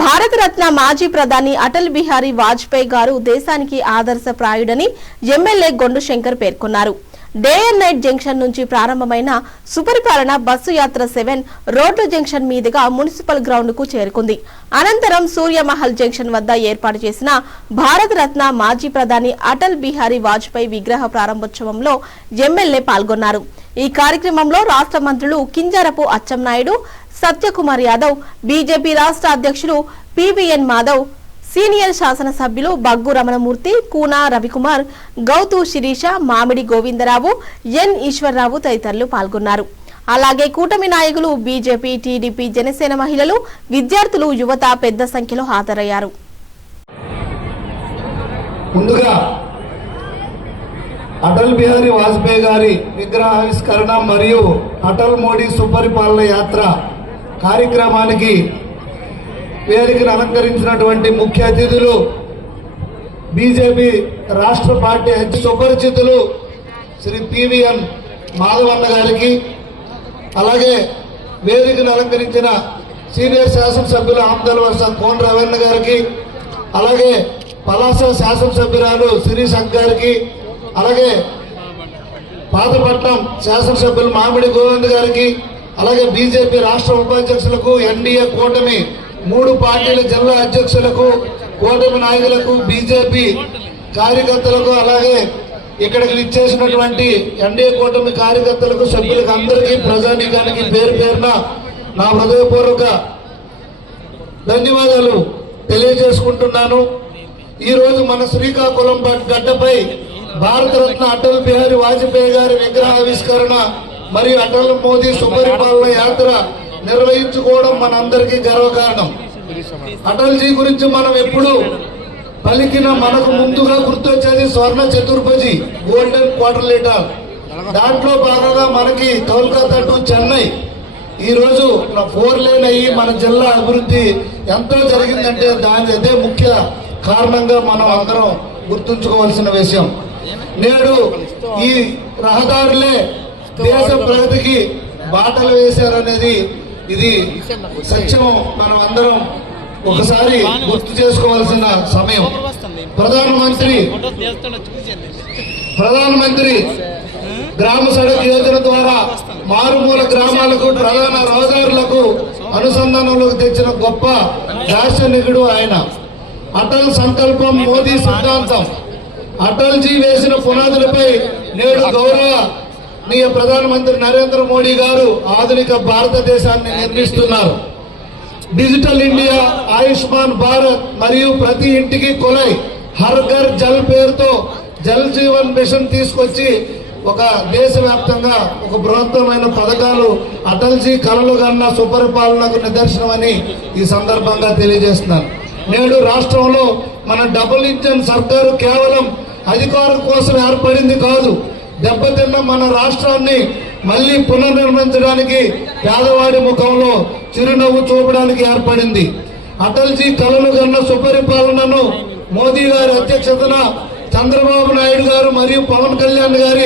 భారతరత్న మాజీ ప్రధాని అటల్ బిహారీ వాజ్పేయి గారు దేశానికి ఆదర్శప్రాయుడని ఎమ్మెల్యే గొండు శంకర్ పేర్కొన్నారు. డే అండ్ నైట్ జంక్షన్ నుంచి ప్రారంభమైన సుపరిపాలన బస్సు యాత్ర 7 రోడ్డు జంక్షన్ మీదుగా మున్సిపల్ గ్రౌండ్ కు చేరుకుంది. అనంతరం సూర్యమహల్ జంక్షన్ వద్ద ఏర్పాటు చేసిన భారతరత్న మాజీ ప్రధాని అటల్ బిహారీ వాజ్పేయి విగ్రహ ప్రారంభోత్సవంలో ఎమ్మెల్యే పాల్గొన్నారు. ఈ కార్యక్రమంలో రాష్ట్ర మంత్రులు కింజరపు అచ్చెన్నాయుడు, సత్యకుమార్ యాదవ్, బీజేపీ రాష్ట్ర అధ్యక్షులు పివిఎన్ మాధవ్, సీనియర్ శాసనసభ్యులు బగ్గు రమణమూర్తి, కూనా రవికుమార్, గౌతు శిరీష, మామిడి గోవిందరావు, ఎన్ ఈశ్వర్రావు తదితరులు పాల్గొన్నారు. అలాగే కూటమి నాయకులు, బీజేపీ, టీడీపీ, జనసేన మహిళలు, విద్యార్థులు, యువత పెద్ద సంఖ్యలో హాజరయ్యారు. ముందుగా అటల్ బిహారీ వాజ్పేయి గారి విగ్రహావిష్కరణ మరియు అటల్ మోడీ సుపరిపాలన యాత్ర కార్యక్రమానికి వేదికను అలంకరించినటువంటి ముఖ్య అతిథులు బీజేపీ రాష్ట్ర పార్టీ సుపరిచితులు శ్రీ పివిఎన్ మాధవన్న గారికి, అలాగే వేదికను అలంకరించిన సీనియర్ శాసనసభ్యులు ఆమదల్ వర్ష కోన రవీణ గారికి, అలాగే పలాస శాసనసభ్యురాలు శిరీష్ గారికి, అలాగే పాతపట్నం శాసనసభ్యులు మామిడి గోవింద్ గారికి, అలాగే బీజేపీ రాష్ట్ర ఉపాధ్యక్షులకు, ఎన్డీఏ కూటమి 3 పార్టీల జిల్లా అధ్యక్షులకు, కూటమి నాయకులకు, బీజేపీ కార్యకర్తలకు, అలాగే ఇక్కడికి ఇచ్చేసినటువంటి ఎన్డీఏ కూటమి కార్యకర్తలకు, సభ్యులకు అందరికీ, ప్రజానీకానికి పేరు పేరున నా హృదయపూర్వక ధన్యవాదాలు తెలియజేసుకుంటున్నాను. ఈరోజు మన శ్రీకాకుళం గడ్డపై భారతరత్న అటల్ బిహారీ వాజ్పేయి గారి విగ్రహావిష్కరణ మరియు అటల్ మోదీ సుపరిపాలన యాత్ర నిర్వహించుకోవడం మనందరికీ గర్వకారణం. అటల్ జీ గురించి మనం ఎప్పుడు పలికిన మనకు ముందుగా గుర్తొచ్చేది స్వర్ణ చతుర్భుజి, గోల్డెన్ క్వార్టర్లీటర్. దాంట్లో భాగంగా మనకి కోల్కతా టు చెన్నై ఈ రోజు 4 లేన్ అయ్యి మన జిల్లా అభివృద్ధి ఎంతో జరిగిందంటే అదే ముఖ్య కారణంగా మనం అందరం గుర్తుంచుకోవాల్సిన విషయం. నేడు ఈ రహదారులే దేశ ప్రగతికి బాటలు వేశారనేది ఇది సత్యం. మనం అందరం ఒకసారి గుర్తు చేసుకోవాల్సిన సమయం. ప్రధానమంత్రి గ్రామ సడక్ యోజన ద్వారా మారుమూల గ్రామాలకు, ప్రధాన రహదారులకు అనుసంధానంలోకి తెచ్చిన గొప్ప దార్శనికుడు ఆయన. అటల్ సంకల్పం, మోదీ సిద్ధాంతం, అటల్ జీ వేసిన పునాదులపై నేడు గౌరవనీయ ప్రధానమంత్రి నరేంద్ర మోడీ గారు ఆధునిక భారతదేశాన్ని నిర్మిస్తున్నారు. డిజిటల్ ఇండియా, ఆయుష్మాన్ భారత్ మరియు ప్రతి ఇంటికి కొలై, హర్ ఘర్ జల్ పేరుతో జల్ జీవన్ మిషన్ తీసుకొచ్చి ఒక దేశవ్యాప్తంగా ఒక బృహత్తమైన పథకాలు అటల్ జీ కలలు కన్న సుపరిపాలనకు నిదర్శనమని ఈ సందర్భంగా తెలియజేస్తున్నారు. నేడు రాష్ట్రంలో మన డబుల్ ఇంజన్ సర్కారు కేవలం అధికారం కోసం ఏర్పడింది కాదు, దెబ్బతిన్న మన రాష్ట్రాన్ని మళ్లీ పునర్నిర్మించడానికి, పేదవాడి ముఖంలో చిరునవ్వు చూపడానికి ఏర్పడింది. అటల్ జీ కలలు కన్న సుపరిపాలనను మోదీ గారి అధ్యక్షతన చంద్రబాబు నాయుడు గారు మరియు పవన్ కళ్యాణ్ గారి